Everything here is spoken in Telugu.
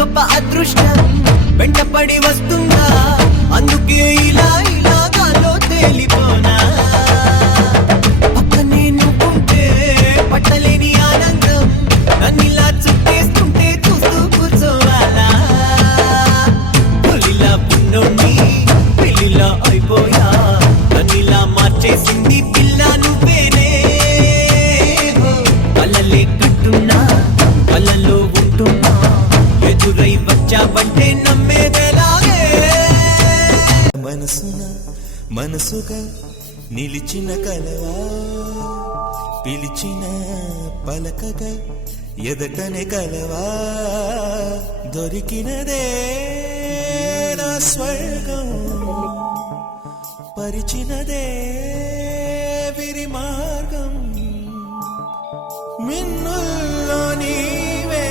గొప్ప అదృష్టం వెంటపడి వస్తుందా, అందుకే ఇలా ఇలా గాల్లో తేలిపోనా. పక్కనే నువ్వుంటే పట్టలేని ఆనందం, నన్నిలా చుట్టేస్తుంటే చూస్తూ కూర్చోవాలా. పులిలా పున్నోణ్ణి పిల్లిలా అయిపోయా, నన్నిలా మార్చేసింది పిల్ల నువ్వేనే. కలలే కట్టున్నా కలలో ఉంటున్నా, ఎదురై వచ్చావంటే నమ్మేదేలాగే. మనసున మనసుగా నిలిచిన కలవా, పిలిచిన పలకగా ఎదటనే కలవా. దొరికినదే నా స్వర్గం, పరిచినదే విరి మార్గం. మిన్నుల్లో నీవే